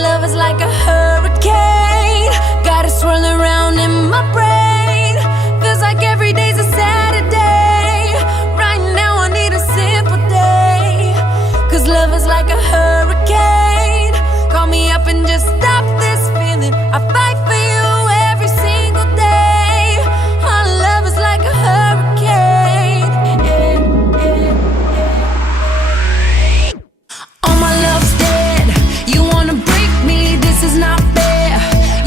love is like a hurricane, got it swirling around in my brain. Feels like every day's a Saturday. Right now I need a simple day, 'cause love is like a hurricane. Call me up and just stop this feeling. I fight for you every single day. Our love is like a hurricane. All my love's dead. You wanna break me, this is not fair.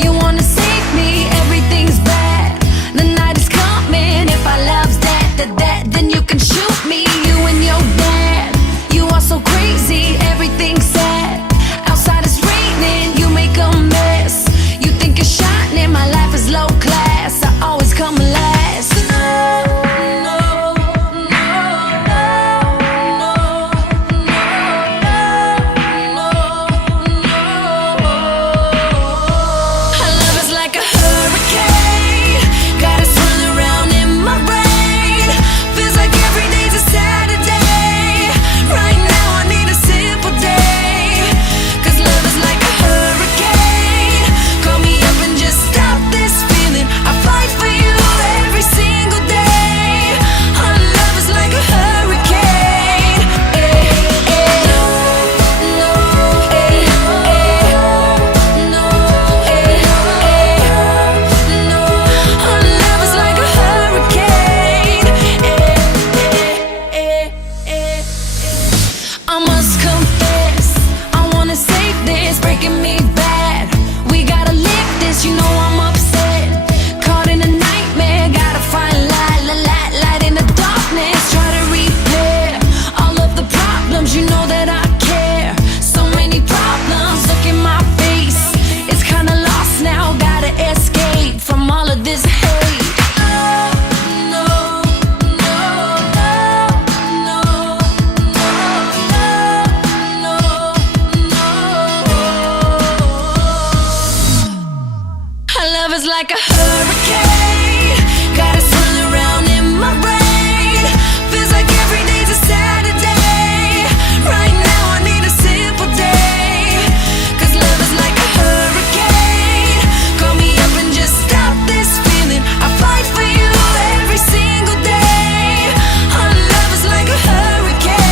You wanna save me, everything's bad. The night is coming, if our love's that, then you can shoot me, you and your dad. You are so crazy, everything's sad. Outside it's raining, you make a mess. You think you're shining, my life is low class. I always come last. I must confess, I wanna save this, breaking me bad. We gotta live this, you know I'm upset. Caught in a nightmare, gotta find light in the darkness. Try to repair all of the problems, you know that I care. So many problems, look in my face. It's kinda lost now, gotta escape from all of this hate. Love is like a hurricane, got it swirling around in my brain. Feels like every day's a Saturday. Right now I need a simple day, 'cause love is like a hurricane. Call me up and just stop this feeling. I fight for you every single day. Our love is like a hurricane.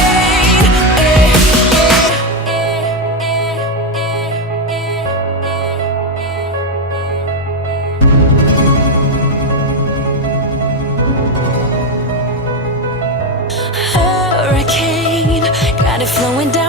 Hurricane, got it flowing down